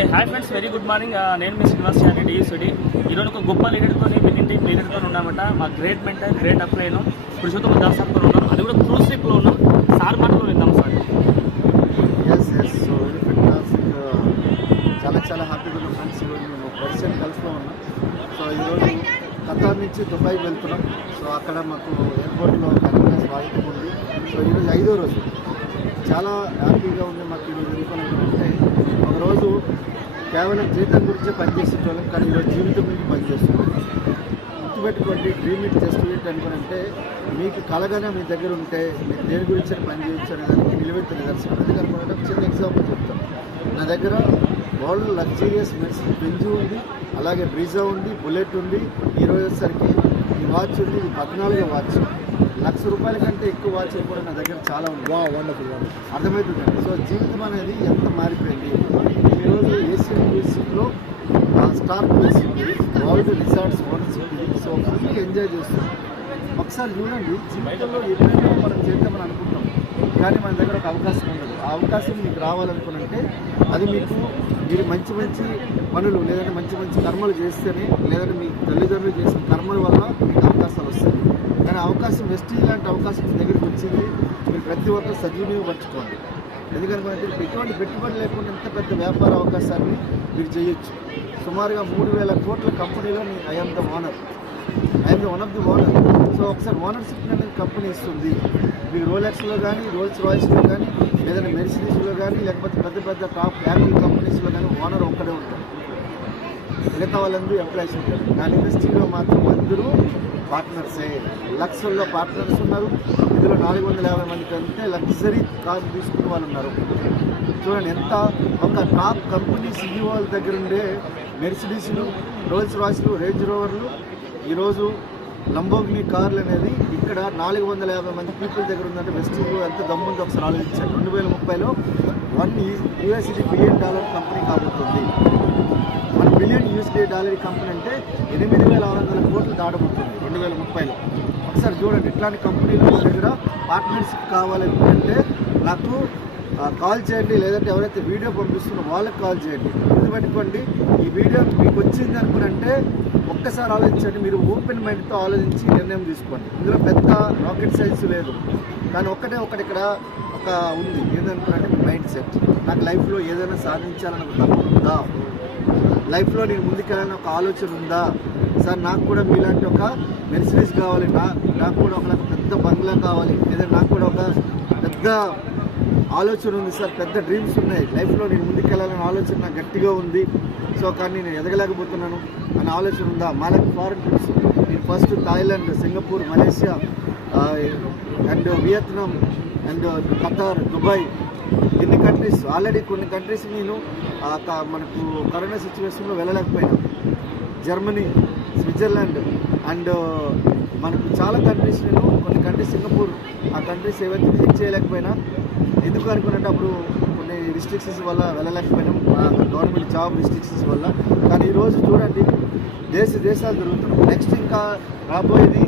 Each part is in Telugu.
Okay hi friends, very good morning. నేను మీ శ్రీనివాస్ చారి డిఎస్డి. ఈరోజు ఒక గొప్ప లీడర్తో విన్ టీమ్ లీడర్తో ఉన్నామంట. మా గ్రేట్ మెంటర్, గ్రేట్ అప్లైను ఇప్పుడు చూద్దాం దాసార్తో ఉన్నాం. అది కూడా క్రూజ్ ట్రిప్లో ఉన్నాం. సార్ మాటలో విందాం సార్. So very fantastic. చాలా హ్యాపీగా ఉన్నాం ఫ్రెండ్స్. ఈరోజు మేము పర్సన్ గల్ఫ్లో ఉన్నాం. సో ఈరోజు ఖతార్ నుంచి దుబాయ్కి వెళ్తున్నాం. సో అక్కడ మాకు ఎయిర్పోర్ట్లో ఘనంగా స్వాగతం ఉంది. సో ఈరోజు 5వ రోజు. చాలా హ్యాపీగా ఉంది మాకు ఈరోజు. ఎందుకంటే ఒకరోజు కేవలం జీతం గురించే పనిచేసేటోళ్ళం, కానీ ఈరోజు జీవితం గురించి పనిచేస్తున్నాం. గుర్తుపెట్టుకోండి, డ్రీమ్ ఇట్ జస్ట్ ఇట్ అనుకుంటే మీకు కలగానే మీ దగ్గర ఉంటే మీరు దేని గురించి పని చేయొచ్చు దానికి నిలబెట్టిన నిదర్శనం. ఎందుకంటే చిన్న ఎగ్జాంపుల్ చెప్తాను. నా దగ్గర వరల్డ్ లగ్జరియస్ మెర్సిడీస్ బెంజ్ ఉంది, అలాగే బ్రీజా ఉంది, బుల్లెట్ ఉంది. ఈరోజు వచ్చేసరికి ఈ వాచ్ ఉంది, ఇది 14వ వాచ్. ₹1,00,000 కంటే ఎక్కువ వాచ్ కూడా నా దగ్గర చాలా ఉంది. వండర్ఫుల్ అర్థమవుతుందండి. సో జీవితం అనేది ఎంత మారిపోయింది. ఈరోజు ఏషియన్ క్రూజ్లో star cruise world resorts ownership. So ఫుల్గా ఎంజాయ్ చేస్తున్నాం. ఒకసారి చూడండి, జీవితంలో ఎప్పుడైనా మనం చేద్దామని అనుకుంటాం, కానీ మన దగ్గర ఒక అవకాశం ఉండదు. ఆ అవకాశం మీకు రావాలనుకునంటే అది మీరు మంచి పనులు లేదంటే మంచి కర్మలు చేస్తేనే, లేదంటే మీ తల్లిదండ్రులు చేసిన కర్మల వల్ల మీకు అవకాశాలు వస్తాయి. కానీ అవకాశం వెస్టీజ్ లాంటి అవకాశం మీ దగ్గరికి వచ్చింది. మీరు ప్రతి ఒక్కరు సద్వినియోగపరచుకోండి. ఎందుకంటే ఎటువంటి పెట్టుబడి లేకుండా ఎంత పెద్ద వ్యాపార అవకాశాన్ని మీరు చేయొచ్చు. సుమారుగా 3,000 కోట్ల కంపెనీలో I'm the one of the owner. So ఒకసారి ఓనర్షిప్ అనేది కంపెనీ ఇస్తుంది. మీకు రోలెక్స్లో కానీ, రోల్స్ రాయ్స్లో కానీ, లేదంటే మెర్సిడీస్లో కానీ, లేకపోతే పెద్ద టాప్ యాపిల్ కంపెనీస్లో కానీ ఓనర్ ఒక్కడే ఉంటారు. మిగతా వాళ్ళందరూ ఎంప్లాయీస్ ఉంటారు. కానీ ఇండస్ట్రీలో మాత్రం అందరూ పార్ట్నర్సే. లక్షల్లో పార్ట్నర్స్ ఉన్నారు. ఇందులో 450 మంది కంటే లగ్జరీ కార్ తీసుకునే వాళ్ళు ఉన్నారు. చూడండి, ఎంత ఒక టాప్ కంపెనీ సీఈఓల దగ్గర ఉండే మెర్సిడీస్లు, రోల్స్ రాయ్స్లు, రేంజ్ రోవర్లు, ఈరోజు లంబోర్గినీ కార్లు అనేది ఇక్కడ 450 మంది పీపుల్ దగ్గర ఉందంటే వెస్టీజ్లో ఎంత దమ్ముందో ఒకసారి ఆలోచించారు. 2030లో $1 బిలియన్ కంపెనీ కాబోతుంది. మన $1 బిలియన్ కంపెనీ అంటే 8,600 కోట్లు దాటబోతుంది 2030లో. ఒకసారి చూడండి, ఇట్లాంటి కంపెనీలు మన దగ్గర పార్ట్నర్షిప్ కావాలంటే నాకు కాల్ చేయండి, లేదంటే ఎవరైతే వీడియో పంపిస్తున్నారో వాళ్ళకి కాల్ చేయండి. గుర్తుపెట్టుకోండి, ఈ వీడియో మీకు వచ్చింది అనుకుంటే ఒక్కసారి ఆలోచించండి. మీరు ఓపెన్ మైండ్తో ఆలోచించి నిర్ణయం తీసుకోండి. ఇందులో పెద్ద రాకెట్ సైన్స్ లేదు, కానీ ఒకటి ఇక్కడ ఒక ఉంది. ఏదనుకున్నట్టే మీ మైండ్ సెట్. నాకు లైఫ్లో ఏదైనా సాధించాలని ఒక తపన ఉందా? లైఫ్లో నేను ముందుకెళ్ళాలని ఒక ఆలోచన ఉందా? సార్ నాకు కూడా మీలాంటి ఒక మెర్సిడీస్ కావాలి, నాకు కూడా ఒక పెద్ద బంగ్లా కావాలి, లేదా నాకు కూడా ఒక పెద్ద ఆలోచన ఉంది సార్, పెద్ద డ్రీమ్స్ ఉన్నాయి, లైఫ్లో నేను ముందుకెళ్ళాలని ఆలోచన నాకు గట్టిగా ఉంది. సో కానీ నేను ఎదగలేకపోతున్నాను అనే ఆలోచన ఉందా? మాలకు ఫారెన్ ట్రిప్స్ నేను first Thailand, Singapore, Malaysia and Vietnam and Qatar, Dubai, ఇన్ని కంట్రీస్ ఆల్రెడీ కొన్ని కంట్రీస్ నేను మనకు కరోనా సిచ్యువేషన్లో వెళ్ళలేకపోయినా. జర్మనీ, స్విట్జర్లాండ్ అండ్ మనకు చాలా కంట్రీస్ నేను కొన్ని కంట్రీస్, సింగపూర్, ఆ కంట్రీస్ ఏవైతే విజిట్ చేయలేకపోయినా. ఎందుకు అనుకున్నట్టు అప్పుడు కొన్ని రిస్ట్రిక్షన్స్ వల్ల వెళ్ళలేకపోయినాం, గవర్నమెంట్ జాబ్ రిస్ట్రిక్షన్స్ వల్ల. కానీ ఈరోజు చూడండి, దేశాలు తిరుగుతున్నాం. నెక్స్ట్ ఇంకా రాబోయేది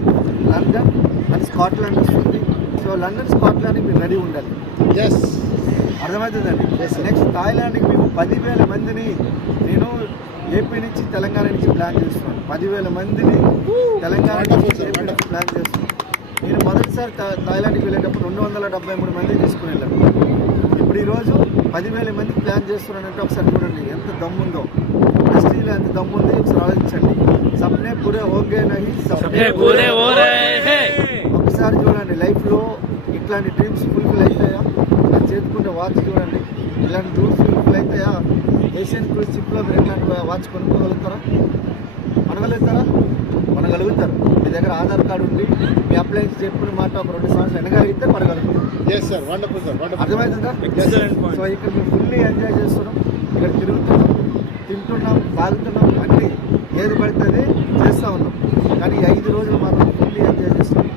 లండన్ అండ్ స్కాట్లాండ్ వస్తుంది. సో లండన్, స్కాట్లాండ్కి మీరు రెడీ ఉండాలి. అర్థమవుతుందండి. నెక్స్ట్ థాయిలాండ్కి మీకు 10,000 మందిని నేను ఏపీ నుంచి, తెలంగాణ నుంచి ప్లాన్ చేస్తున్నాను. 10,000 మందిని తెలంగాణ నుంచి ఏపీ నుంచి ప్లాన్ చేస్తున్నాను. నేను మొదటిసారి థాయిలాండ్కి వెళ్ళేటప్పుడు 273 మందిని తీసుకుని వెళ్ళాను. ఇప్పుడు ఈరోజు 10,000 మందికి ప్లాన్ చేస్తున్నానంటే ఒకసారి చూడండి ఎంత దమ్ముందో. ఇండస్ట్రీలో ఎంత దమ్ముంది ఒకసారి ఆలోచించండి. సప్నే పూరే హోంగే నహీ సప్నే పూరే హో రహే హై. ఒకసారి చూడండి, లైఫ్లో ఇట్లాంటి డ్రీమ్స్ ఫుల్ఫిల్ అవుతాయా? నా చేతుకుంటే వాచ్ చూడండి, ఇలాంటి డ్రీమ్స్ ఫుల్ఫిల్ అవుతాయా? ఏషియన్ క్రూజ్ షిప్లో మీరు ఇట్లాంటి వాచ్ కొనుక్కోగలుగుతారా? మనగలుగుతారు. మీ దగ్గర ఆధార్ కార్డు ఉంది, మీ అప్లయన్స్ చెప్పిన మాట ఒక 2 సంవత్సరాలు వెనగలిగితే మనగలుగుతారు. అర్థమవుతుందా? సో ఇక్కడ మేము ఫుల్లీ ఎంజాయ్ చేస్తున్నాం. ఇక్కడ తిరుగుతున్నాం, తింటున్నాం, తాగుతున్నాం, అన్నీ ఏది పడుతుంది చేస్తూ ఉన్నాం. కానీ 5 రోజులు మాత్రం ఫుల్లీ ఎంజాయ్ చేస్తున్నాం.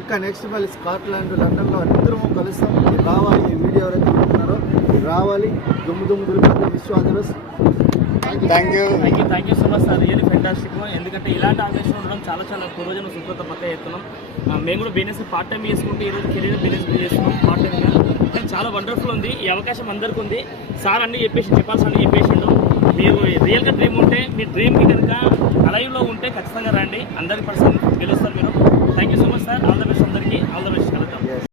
ఇంకా నెక్స్ట్ మళ్ళీ స్కాట్లాండ్, లండన్లో అందరము కలుస్తాం. మీరు రావాలి. ఈ వీడియో ఎవరైతే చూస్తున్నారో రావాలి. దుమ్ము దులిపి విశ్వాస. Thank you so much sir. Really fantastic. ఎందుకంటే ఇలాంటి ఆర్గనైజేషన్ ఉండడం చాలా పూర్వజన సుకృత పక్క చేస్తున్నాం. మేము కూడా బిజినెస్ పార్ట్ టైం చేసుకుంటే ఈరోజు కెరీర్ బిజినెస్ చేస్తున్నాం పార్ట్ టైంగా. కానీ చాలా వండర్ఫుల్ ఉంది. ఈ అవకాశం అందరికీ ఉంది. సార్ అన్ని చెప్పాల్సిన చెప్పేసిండు. మీరు రియల్గా డ్రీమ్ ఉంటే మీ డ్రీమ్కి కనుక అలైవ్లో ఉంటే ఖచ్చితంగా రండి. 100% గెలుస్తారు మీరు. Thank you so much sir. All the best అందరికీ. All the best. కలుద్దాం.